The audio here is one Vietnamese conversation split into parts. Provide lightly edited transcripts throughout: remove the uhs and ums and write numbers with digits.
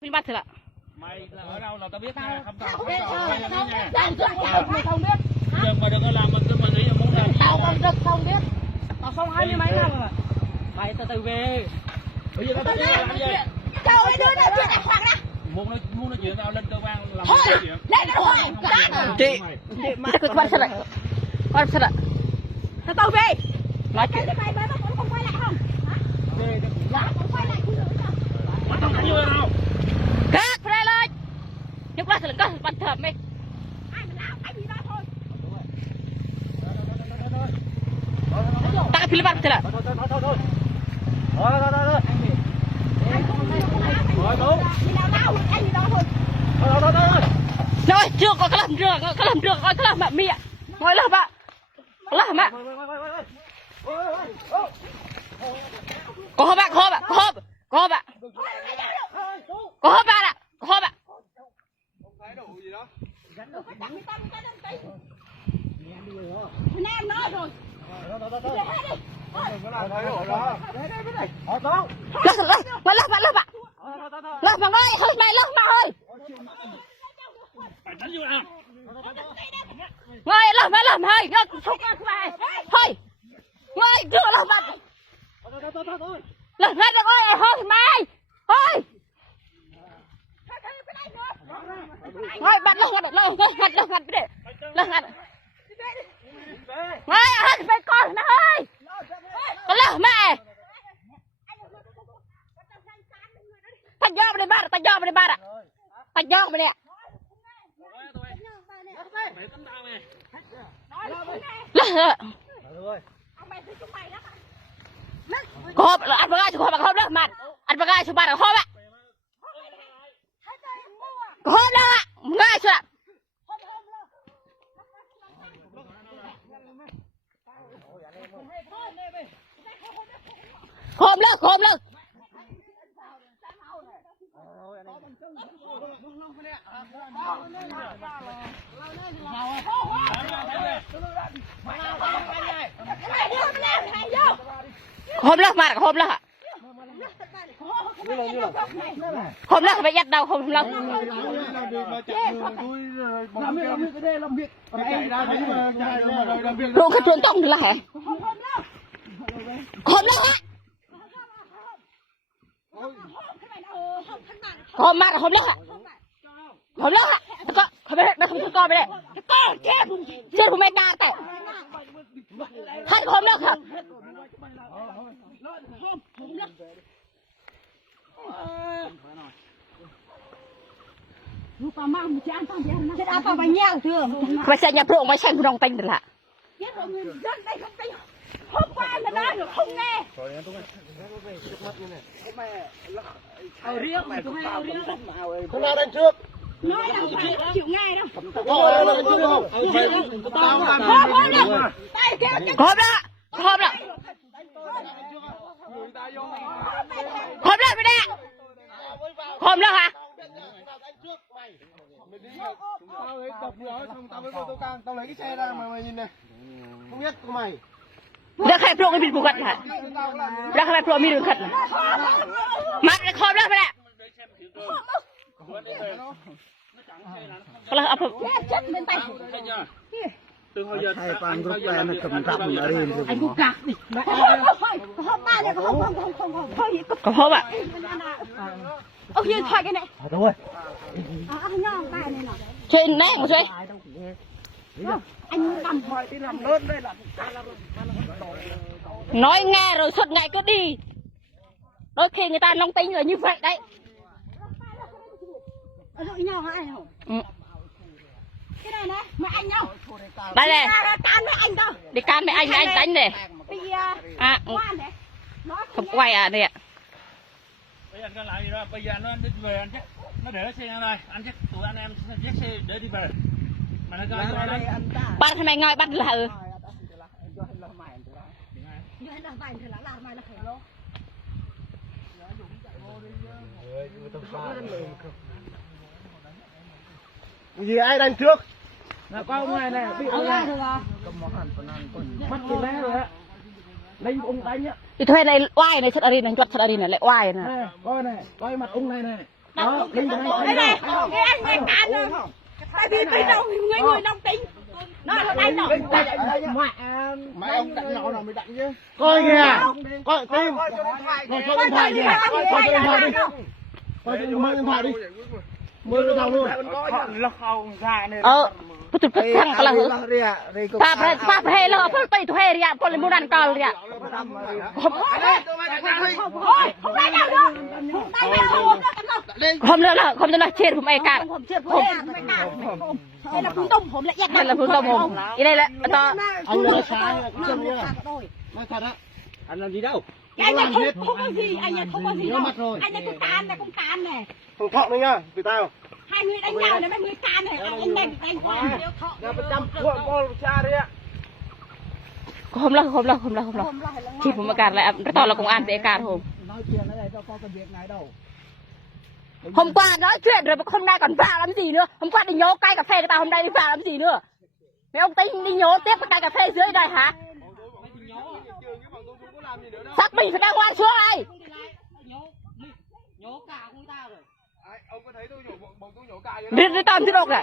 Mình bắt thử ạ. Mày là ở đâu là tao biết nha, không tao Không biết. Không biết. Đừng mà đừng có làm mình nghĩ là muốn làm gì. Tao không biết, không biết. Tao không 20 mấy năm rồi. Mày từ từ về. Bây giờ tao làm gì? Trời ơi, đưa ra chuyện này khoan ra. Muốn nói chuyện tao lên cơ quan làm chuyện. Lên đâu rồi? Chị cứ bắt thử ạ. Bắt thử ạ. Tao về. Nói chuyện. Mày mới nó không quay lại không? Hả? Dạ, không quay lại. Tao không như đâu. Cắt ra lên. Nhưng bắt thử có bắt thử mày. Ai mà làm cái gì đó thôi. Tak pilih bang tu lah. Rồi chưa có cái làm trường coi cái làm mẹ mẹ ngồi làm bạn làm mẹ có bạn bạn bạn Nam nói rồi. Lớp mà ơi, hơi mày lớp mà ơi. Ngồi lớp hơi, nó thúc ra mày. Thôi. Ngồi chưa lớp mà. Lớp hết được ơi, thôi mày. Thôi. Ngồi bắt lớp ngặt đi. Ngồi hết mày con nó ơi. Con lớp mẹ. Ta do bên đây ba ạ. Ta do bên đây. Hộp ăn bagay hộp bằng hộp đó mặt. Ăn bagay số 3 là hộp ạ. Hộp đó ạ. Ngay chưa ạ. Hộp lên. Hôm lắc mà hôm lắc phải dắt đâu hôm lắc luôn cái chuồng tông thì là hả hôm lắc á hôm lắc á có không biết đâu không coi đây chết của mẹ ta tệ hết hôm lắc hả Lupa mang chị ăn xong thì ăn. Thế đã vào bánh nhau chưa? Mày sẽ nhập rượu mày xem tôi đồng tình được hả? Biết rồi người dân đây không tin. Hôm qua mà nói rồi không nghe. Riêng mày không nghe riêng. Không nào đánh trước. Nói là chịu nghe đâu. Hôm đó. Hôm đó mày nè. Hôm đó hả? Tao lấy đập nữa xong tao mới vô tao càng tao lấy cái xe ra mà mày nhìn này không biết của mày đã khai pro cái bình buộc gật hả đã khai pro mi đường khật mặt cái khom đó mày nè là ấp chết lên tay từ hồi giờ hai con rút về nó cầm cặp ở đây anh cũng cặp đi hôm ba này không hôm ạ ông yên thoại cái này thôi ăn ngon tay này nè trên này một giây anh nằm lớn đây là nói nghe rồi suốt ngày cứ đi đôi khi người ta nóng tính là như vậy đấy nhau hả anh cái này nè mẹ anh nhau đây này can với anh đâu đi can với anh đánh này à không quay à đây ạ bây giờ anh làm gì đó bây giờ nó đi về anh chắc nó để xe anh đây anh chắc tụi anh em dắt xe để đi về mà nó coi đây bắt thằng này ngồi bắt là gì ai đánh trước là qua ông này này bị ông này mắt gì lé rồi á lấy ông đánh á thì thuê này oai này thật ở đây này chuột thật ở đây này lại oai này coi này coi mặt ông này này đây này cái anh nghe cán rồi tại vì bây giờ người đồng tính nó là đánh rồi mày ông đánh nó nào mới đánh chứ coi kìa coi tim coi điện thoại kìa coi điện thoại đi coi điện thoại đi mưa điện thoại luôn betul petang kalau pa he lo apa tu he ria pol mudan kal ria không nữa là không cho nó chếtผมไอ้กาผมđây là phương đôngผมละเอียดđây là phương đôngผมđây là to anh nói sai chân nhá nói thật á anh làm gì đâu anh này không có gì anh này không có gì đâu anh này cũng can này thằng thọ này nhá tụi tao hai người đánh nhau này mấy người can này anh đánh nhà 100 con cha đấy ạ không lo chỉผมประกาศlại to là công an vềการผม nói chuyện ở đây tao có cái việc này đâu hôm qua nói chuyện rồi hôm nay còn phá làm gì nữa hôm qua đi nhổ cây cà phê thì bà hôm nay đi phá làm gì nữa mấy ông tính đi nhổ tiếp cái cây cà phê dưới đây hả xác mình phải đang ngoan xuống đây nhổ cả không ta rồi ông có thấy tôi nhổ cài đi tôm chứ đâu kìa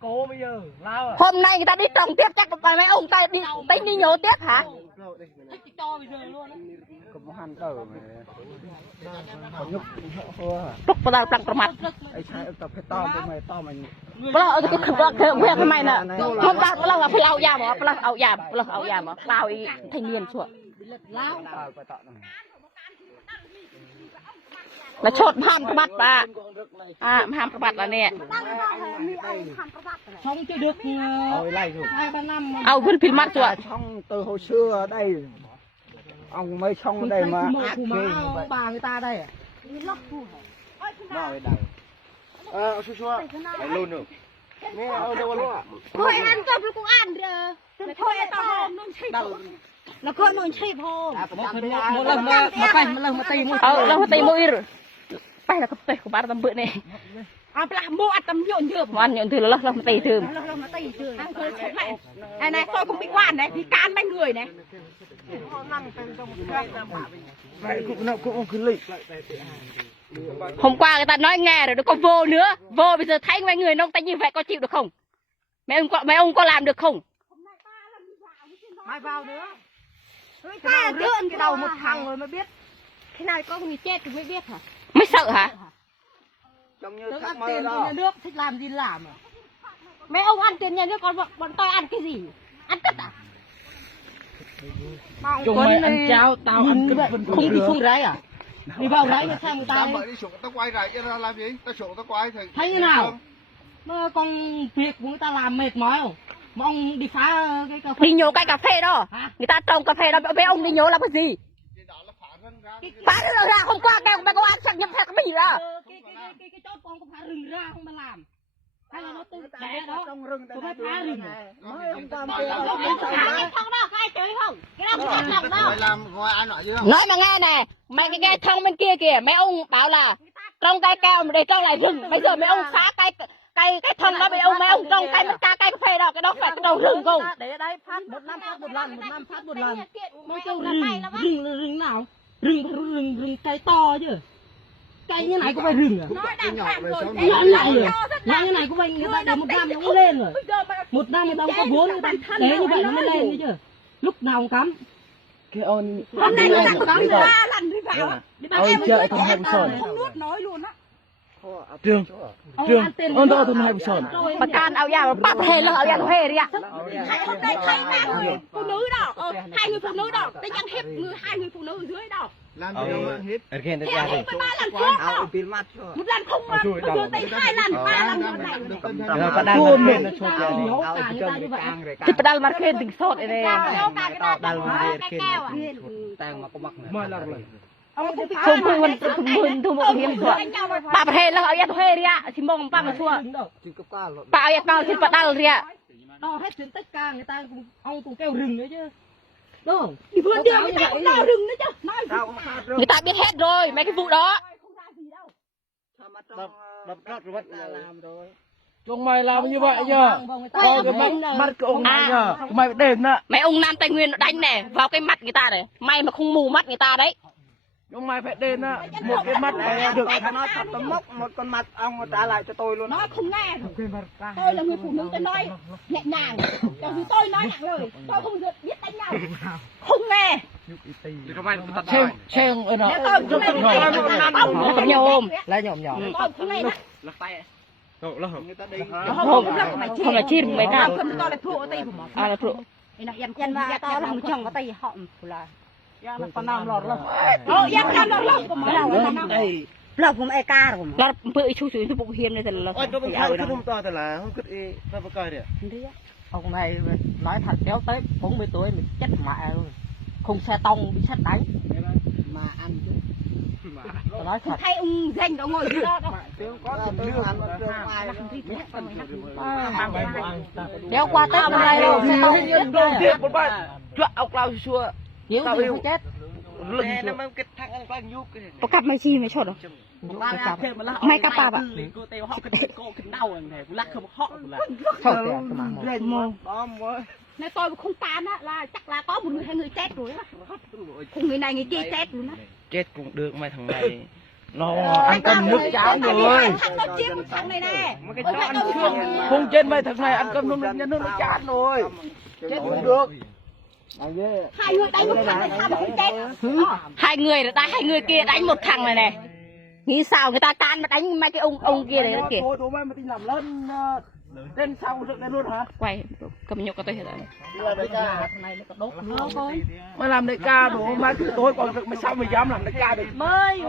cố bây giờ lao à hôm nay người ta đi trồng tiếp chắc mấy ông tay đi tính đi nhổ tiếp hả to bây giờ luôn á cầm hành tờ lúc bắt đầu trồng mặtไอ้ชายtập cái toไปmày to mày bắt đầu cáiเทำไมน่ะhôm qua bắt đầu là phải lauยาหมอbắt đầuเอายาหมอเล่าอีthanh niênชัวแล้วชดห้ามประบัดป่ะห้ามประบัดแล้วเนี่ย không chơi được ôi lay rồi 2-3 năm mà เอาขึ้นพิมพ์มัดชัว xong từ hồi xưa đây ông mới xong đây mà ác ghê vậy bà người ta đây rồi đầu xua xua phải luôn được nghe đâu đâu luôn thôi ăn cơm rồi cũng ăn rồi thôi tao hôm nó chip nó coi nó chip hôm một lần màตีมือ เราตีมือไปแล้วก็ตีของบ้านตำบึเนี่ยเอาปลาโมอัดตำโยนเยอะมันโยนถือแล้วเรามาตีถือไอ้นายtôi cũng bị quan này bị can mấy người này cũng cứ lịch hôm qua người ta nói nghe rồi nó có vô nữa vô bây giờ thấy mấy người nông tay như vậy có chịu được không mấy ông có làm được không mai vào nữa ta rưỡn cái đầu một thằng rồi mới biết thế này có người chết thì mới biết hả mới sợ hả trông như ăn thắc mơ tiền đó nhà nước thích làm gì làm à mấy ông ăn tiền nhà nước còn bọn tôi ăn cái gì ăn tất à chúng mày ăn cháo tao ăn không đi không rái à đi vào rái mà sang người ta mời đi xuống tao quay lại ra làm gì tao xuống tao quay thì thấy như nào mà con việc của người ta làm mệt mỏi không mà ông đi phá cái cà phê đi nhổ cây cà phê đó người ta trồng cà phê đó mấy ông đi nhổ làm cái gì phá ra hôm qua kêu mấy công anสั่งnhập theo cái gì đó cái chốt con có phá rừng ra không mà làm hay là nó tự trẻ đó tôi phải phá rừng mấy ông tam không đâu ai chơi không cái đó không làm đâu làm ngoài ai nói chứ nói mà nghe nè mày cái nghe thông bên kia kìa mấy ông bảo là trồng cây keo mà để trồng lại rừng bây giờ mấy ông phá cây thông đó mấy ông trồng cây mất cây cà phê đó cái đó phải cái đầu rừng không để đấy phát một năm phát một lần mới kêu rừng nào rừng cây to chứ cây như này có phải rừng à nhỏ như này có phải người ta để một năm nó cũng lên rồi một năm người ta có vốn người ta để như vậy nó mới lên chứ lúc nào cũng cắm cái ôn hôm nay là cắm 3 lần đi vào ôi chợ thằng hai sòn không nuốt nói luôn á trường ôn to thằng hai sòn ประกันเอายาปั๊บเฮแล้วเอายาเฮดิอ่ะhai người phụ nữ đó hai người phụ nữ đó tới dân hiệp hai người phụ nữ ở dưới đó làm gì đâu hết hiệp 3 lần trước đó một lần không mà vừa tới 2 lần 3 lần một này thì phải đal market tình sốt này nè đal market tang mà có mắc này khôngพึ่งมันทุ่มเฮียมชัวป้าประเทศแล้วเอายาตัวเฮียดิอ่ะชิมองป้ามาชัวป้าเอายาเปล่าชิมปะดัลเรีย đo hết chuyện tất cả người ta ông cũng kêu rừng đấy chứ đúng không đi vườn đường người ta cũng đo rừng đấy chứ người ta biết hết rồi mấy cái vụ đó đập cát rồi bắt làm rồi chúng mày làm như vậy nhờ cái mắt của ông này nhờ mày đền ạ mấy ông Nam Tây Nguyên nó đánh nè vào cái mặt người ta này may mà không mù mắt người ta đấy nhưng mà phải đến một cái mắt phải được nó thật tấm mốc một con mặt ông trả lại cho tôi luôn. Nói không nghe. Tôi là người phụ nữ, tôi nói nhẹ nhàng. Còn vì tôi nói nặng lời, tôi không biết đánh nhau. Không nghe. Xem ơi nó. Cầm nhau ôm. Lấy nhộm nhỏ. Không nghe. Không là chim mấy cả. Không to là phụ tay của mỏ. À là phụ. Yên mà to là chồng có tay họ là. Con nam lọt rồi. Yên nam lọt của mỏ đầu Đây. lọt của mẹ ca rồi. Lọt bự chú chú chú bụng hiền này thật là. Ôi tôi không thấy cái to thật là không biết đi tôi phải coi được. Ông này nói thật kéo tới 40 tuổi mình chết mẹ luôn. Không xe tông bị xét đánh. Mà ăn chứ. Nói thật. Thay ông danh đó ngồi đó. Kéo qua Tết năm nay rồi xe tông chết Đầu rồi. tiên một bài chuyện ốc lao xua. Chiếu gì phải chết. Nè nó mang cái thằng ăn quanh nhúc. Có cặp mấy chi mới chốt rồi. Mấy cặp ba bạn. Cô teo họ cái đau này, lắc không họ là. Chốt kìa cái mà. Đó mới. Nếu tôi không tan á là chắc là có một người hai người chết rồi á. Không người này người kia chết luôn á. Chết cũng được mấy thằng này. Nó ăn cơm nước cháo rồi. Nó chiếm thằng này nè. Không chết mấy thằng này ăn cơm nước chán rồi. Chết cũng được. Hai người đánh một thằng này sao mà không chết? Hai người kia đánh một thằng này này. Nghĩ sao người ta tan mà đánh mấy cái ông kia đấy kìa. Thôi tụi bay mà tin làm lên sau dựng lên luôn hả? Quay cầm nhục cái tôi hiện tại. Mày làm đại ca đồ mai cứ tối còn dựng mày sao mày dám làm đại ca được? Mới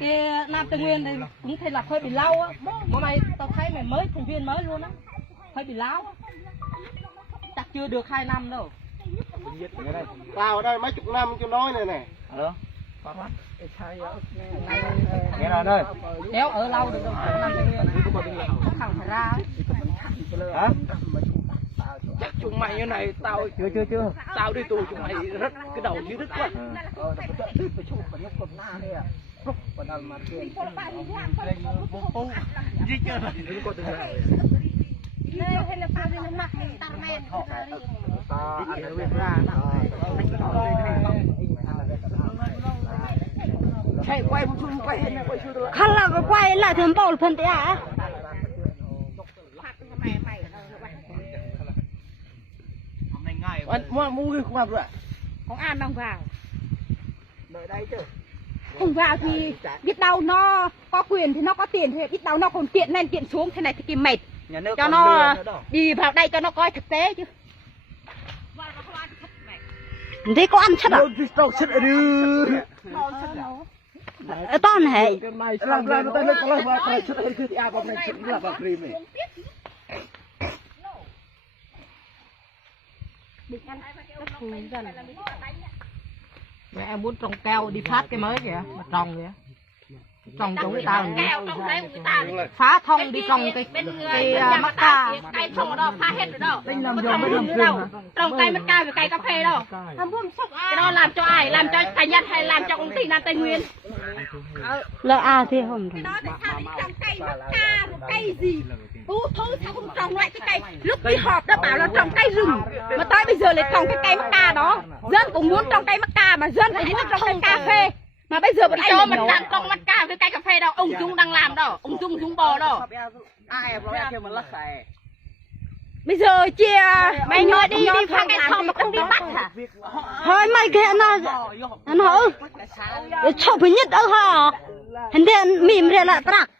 kia Nam Tây Nguyên này cũng thấy là hơi bị lâu á. Bữa nay tao thấy mày mới thành viên mới luôn á. Hơi bị láo á. Chắc chưa được 2 năm đâu. Tao ở đây mấy chục năm cho nói này nè. Nghe rồi đây. Nếu ở lâu được đâu. Nam Tây Nguyên không phải ra. Hả? Chắc chúng mày như này tao chưa. Tao đi tù chúng mày rất cái đầu dưới đứt quá. Gì chưa này đừng có từ này. Hey, quay một chút quay hết này quay chưa được. Không là có quay lại thường bảo phần thế à? Anh mua cái không làm rồi. Không ăn đâu vào. Đợi đây chứ. Không vào thì biết đâu nó có quyền thì nó có tiền thì biết đâu nó còn tiện lên tiện xuống thế này thì kìm mệt. Cho nó đi vào đây cho nó coi thực tế chứ. Thế có ăn chất à? Con này. Làm nó tay nó có là chất hay cứ à bọn này chất là bạc rìm này. Mẹ em muốn trồng keo đi phát cái mới kìa, mà trồng kìa. Trồng giống người ta làm phá thông đi trồng cây mắc ca. Cây trồng ở đó phá hết rồi đâu. Tinh làm gì mới làm đâu. Trồng cây mắc ca với cây cà phê đâu. Cái đó làm cho ai? Làm cho cá nhân hay làm cho công ty Nam Tây Nguyên? Là thì không. Cái đó tại sao đi trồng cây mắc ca, một cây gì? Thôi sao không trồng lại cái cây? Lúc đi họp đã bảo là trồng cây rừng. Mà tới bây giờ lại trồng cái cây mắc ca đó. Dân cũng muốn trồng cây mắc ca mà dân lại muốn trồng cây cà phê. Mà bây giờ cho mình làm trồng mắc ca với cây cà phê đâu. Ông Dung đang làm đâu. Ông Dung bò đâu. Bây giờ chia mày nói đi phát cái thòng mà không đi bắt hả? Thôi mày kia nó chọc nhất đâu hả? Hình thế mìm thế là bạc.